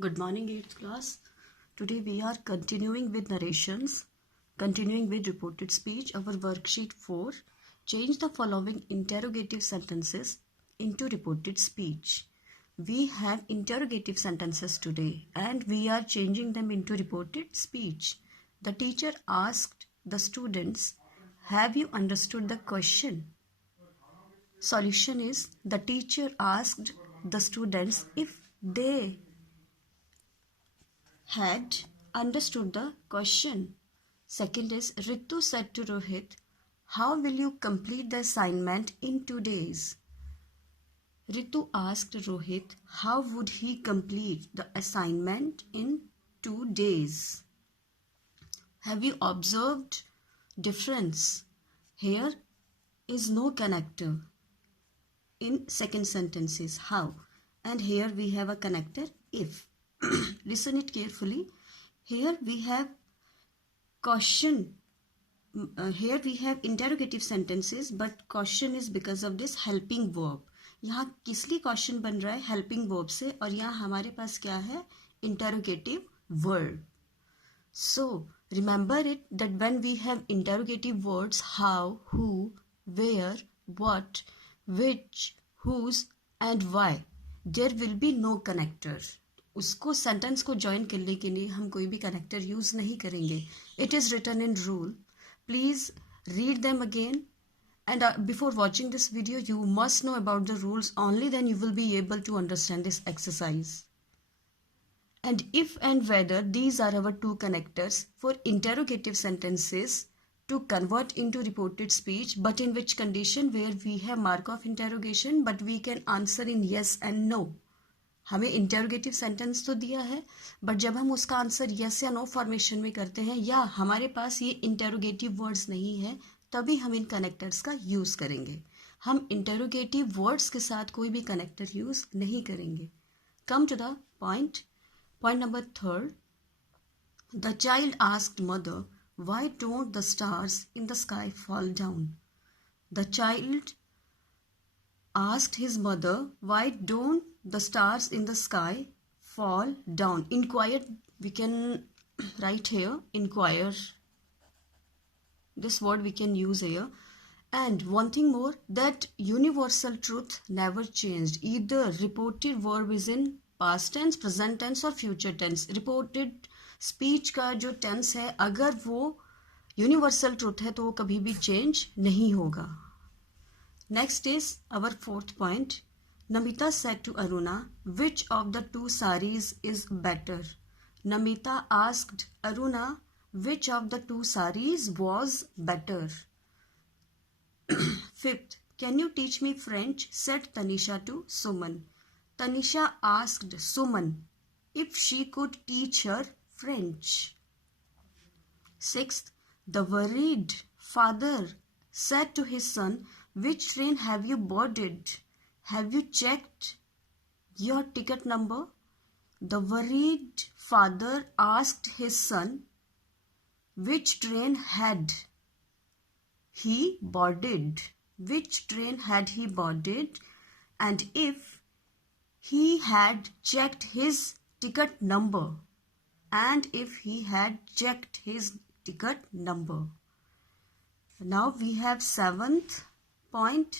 Good morning, 8th class. Today we are continuing with narrations, continuing with reported speech. Our worksheet 4. Change the following interrogative sentences into reported speech. We have interrogative sentences today and we are changing them into reported speech. The teacher asked the students, "Have you understood the question?" Solution is, the teacher asked the students if they had understood the question. Second is, Ritu said to Rohit, "How will you complete the assignment in 2 days?" Ritu asked Rohit how would he complete the assignment in 2 days. Have you observed difference? Here is no connector in second sentences, how, and here we have a connector, if. Listen it carefully. Here we have caution. Here we have interrogative sentences, but caution is because of this helping verb. यहाँ किस लिए question बन रहा है? Helping verb से, और यहाँ हमारे पास क्या है? Interrogative verb. So remember it that when we have interrogative words how, who, where, what, which, whose and why, there will be no connector. उसको सेंटेंस को ज्वाइन करने के लिए हम कोई भी कनेक्टर यूज नहीं करेंगे. It is written in rule. Please read them again and before watching this video you must know about the rules. Only then you will be able to understand this exercise. And if and whether these are our two connectors for interrogative sentences to convert into reported speech, but in which condition? Where we have mark of interrogation but we can answer in yes and no. हमें interrogative sentence तो दिया है, but जब हम उसका answer yes या no formation में करते हैं या हमारे पास ये इंटरोगेटिव वर्ड्स नहीं है, तभी हम इन कनेक्टर्स का यूज़ करेंगे. हम इंटरोगेटिव वर्ड्स के साथ कोई भी कनेक्टर यूज़ नहीं करेंगे. Come to the point. Point number 3. The child asked mother, "Why don't the stars in the sky fall down?" The child asked his mother, "Why don't the stars in the sky fall down?" Inquired, we can write here, inquire. This word we can use here. And one thing more, that universal truth never changed. Either reported verb is in past tense, present tense or future tense. Reported speech का जो tense है, अगर वो universal truth है तो वो कभी भी change नहीं होगा. Next is our 4th point. Namita said to Aruna, "Which of the two saris is better?" Namita asked Aruna which of the two saris was better. 5th. "Can you teach me French?" said Tanisha to Suman. Tanisha asked Suman if she could teach her French. 6th. The worried father said to his son, "Which train have you boarded? Have you checked your ticket number?" The worried father asked his son which train had he boarded. Which train had he boarded, and if he had checked his ticket number. And if he had checked his ticket number. Now we have 7th point.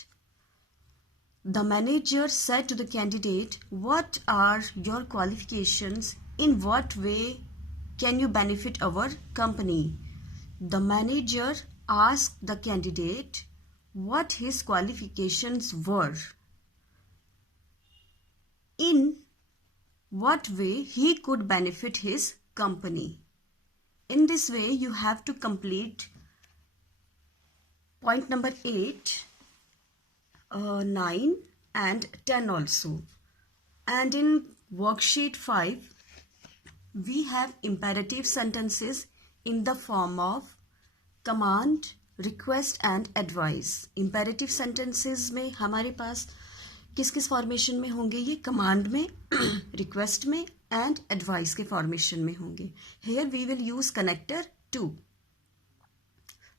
The manager said to the candidate, "What are your qualifications? In what way can you benefit our company?" The manager asked the candidate what his qualifications were. In what way he could benefit his company. In this way you have to complete point number 8, 9 and 10 also. And in worksheet 5 we have imperative sentences in the form of command, request and advice. Imperative sentences में हमारे पास किस किस formation में होंगे? ये command में, request में and advice के फॉर्मेशन में होंगे. Here we will use connector to.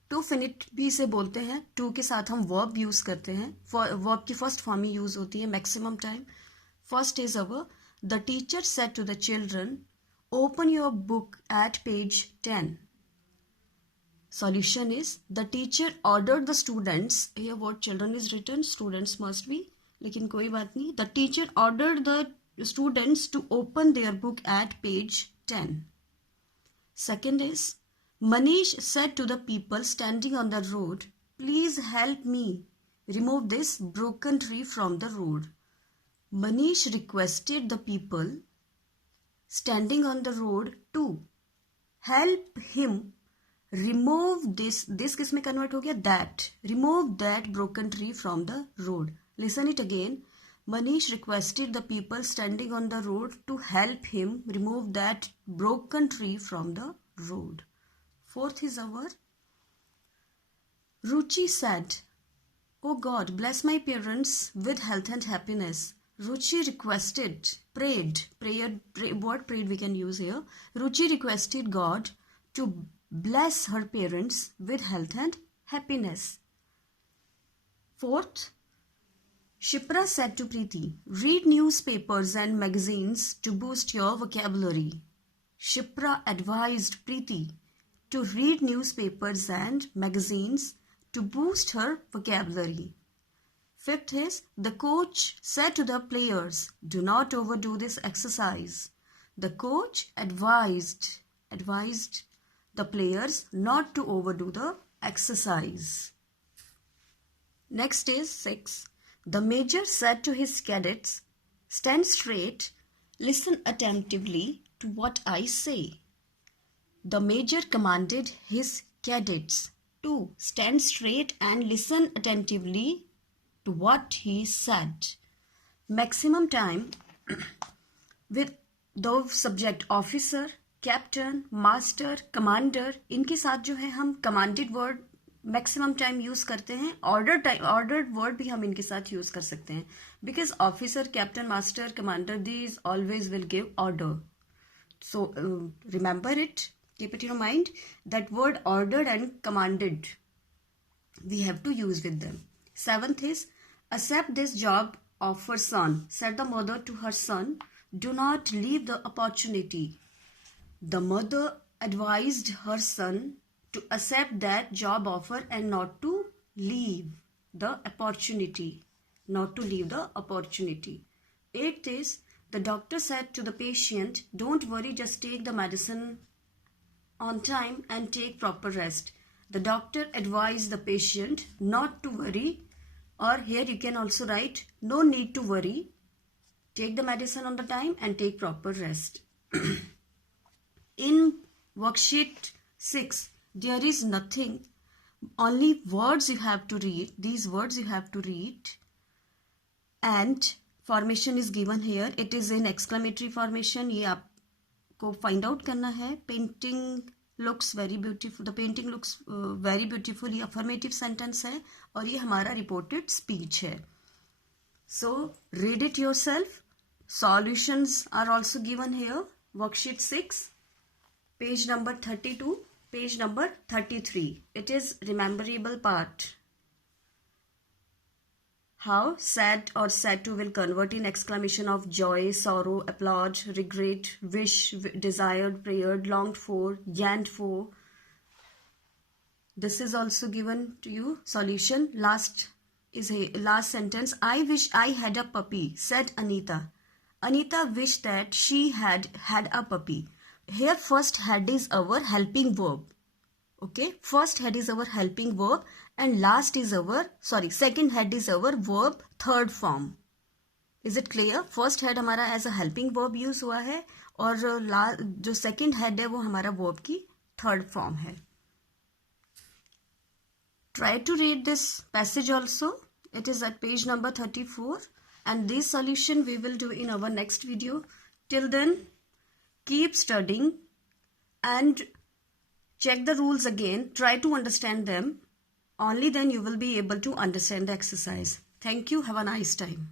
To finite भी इसे बोलते हैं. टू के साथ हम वर्ब यूज करते हैं. वर्ब की फर्स्ट फॉर्म ही यूज होती है maximum time. First is our the teacher said to the children, open your book at page 10. Solution is, the teacher ordered the students, here what children is written, students must be, लेकिन कोई बात नहीं, the teacher ordered the students to open their book at page 10. Second is, Manish said to the people standing on the road, please help me remove this broken tree from the road. Manish requested the people standing on the road to help him remove this किस में convert हो गया, remove that broken tree from the road. Listen it again. Manish requested the people standing on the road to help him remove that broken tree from the road. Fourth is our Ruchi said, oh God, bless my parents with health and happiness. Ruchi requested, what prayed we can use here. Ruchi requested God to bless her parents with health and happiness. Fourth, Shipra said to Preeti, read newspapers and magazines to boost your vocabulary. Shipra advised Preeti to read newspapers and magazines to boost her vocabulary. Fifth is, the coach said to the players, do not overdo this exercise. The coach advised the players not to overdo the exercise. Next is 6. The major said to his cadets, stand straight, listen attentively to what I say. The major commanded his cadets to stand straight and listen attentively to what he said. Maximum time with the subject officer, captain, master, commander, इनके साथ जो है हम commanded word maximum time use करते हैं. Ordered word भी हम इनके साथ यूज कर सकते हैं, because officer, captain, master, commander, these always will give order. So remember it, keep it in your mind that word ordered and commanded we have to use with them. Seventh is, accept this job offer, son, said the mother to her son. Do not leave the opportunity. The mother advised her son to accept that job offer and not to leave the opportunity. Eighth is, the doctor said to the patient, don't worry, just take the medicine on time and take proper rest. The doctor advised the patient not to worry, or here you can also write, no need to worry, take the medicine on the time and take proper rest. In worksheet 6, there is nothing, only words you have to read. These words you have to read, and formation is given here. It is in exclamatory formation. ये आपको find out करना है. Painting looks very beautiful. The painting looks very beautiful. ये affirmative sentence है और ये हमारा reported speech है. So read it yourself. Solutions are also given here. Worksheet 6, page number 32, page number 33. It is rememberable part. How sad or sad to will convert in exclamation of joy, sorrow, applaud, regret, wish, desired, prayed, longed for, yearned for. This is also given to you. Solution. Last sentence. I wish I had a puppy, said Anita. Anita wished that she had a puppy. Here first had is our helping verb. Okay, first head is our helping verb and second head is our verb third form. Is it clear? First head हमारा as a helping verb use हुआ है और जो second head है वो हमारा verb की third form है. Try to read this passage also. It is at page number 34 and this solution we will do in our next video. Till then, keep studying and check the rules again. Try to understand them. Only then you will be able to understand the exercise. Thank you. Have a nice time.